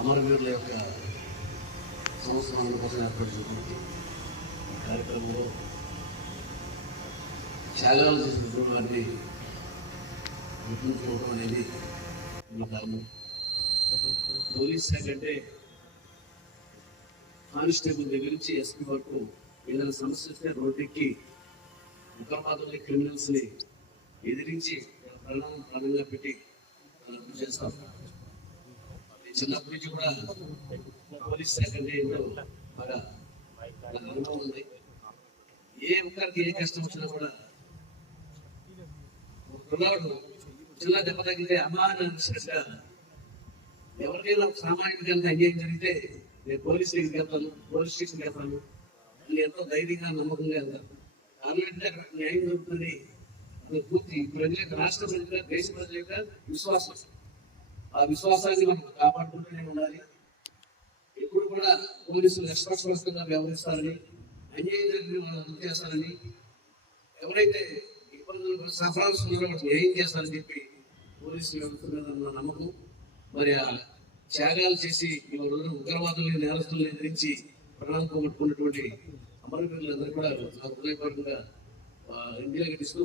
అమరవీరుల యొక్క సంవత్సరాల కోసం ఏర్పడినటువంటి ఈ కార్యక్రమంలో త్యాగాలు చేసినటువంటి వారిని గుర్తుంచుకోవడం అనేది ఈ పోలీస్ శాఖ అంటే కానిస్టేబుల్ దగ్గర నుంచి ఎస్పీ వరకు ఏదైనా సమస్య వస్తే రోడ్డెక్కి ఉగ్రవాదుల్ని క్రిమినల్స్ని ఎదిరించి ప్రాణం ప్రాణంగా పెట్టి వాళ్ళని చేస్తాం. చిన్నప్పటి నుంచి కూడా పోలీస్ సెక్రటరీలో బాగా అనుభవం ఉంది. ఏ ఒక్కరికి ఏ కష్టం వచ్చినా కూడా పిల్లవాడు చిన్న దెబ్బ తగిలితే అమ్మా అని అనిసినట్టుగా ఎవరికైనా ఒక సామాన్యుడికైనా అన్యాయం జరిగితే నేను పోలీస్ స్టేషన్కి వెళ్తాను పోలీస్ స్టేషన్కి వెళ్తాను. వాళ్ళు ఎంతో ధైర్యంగా నమ్మకంగా వెళ్తాను. కారణం అక్కడ న్యాయం దొరుకుతుంది పూర్తి ప్రజల యొక్క రాష్ట్ర ప్రజల దేశ ప్రజల యొక్క విశ్వాసం. ఆ విశ్వాసాన్ని మనం కాపాడుకుంటూనే ఉండాలి. ఎప్పుడు కూడా పోలీసులు నిష్పక్షపాతంగా వ్యవహరిస్తారని అన్యాయం జరిగిన వాళ్ళు చేస్తారని ఎవరైతే ఇబ్బందులు సఫరాల్సి ఉన్నారో న్యాయం చేస్తారని చెప్పి పోలీసు వ్యవస్థ మీద ఉన్న నమ్మకం మరి ఆ త్యాగాలు చేసి ఇవాళ ఉగ్రవాదుల్ని నేరస్తుల్ని ఎదిరించి ప్రాణాలు పోగొట్టుకున్నటువంటి అమరవీరులందరూ కూడా హృదయపూర్వకంగా ఇండియాకి ఇస్తూ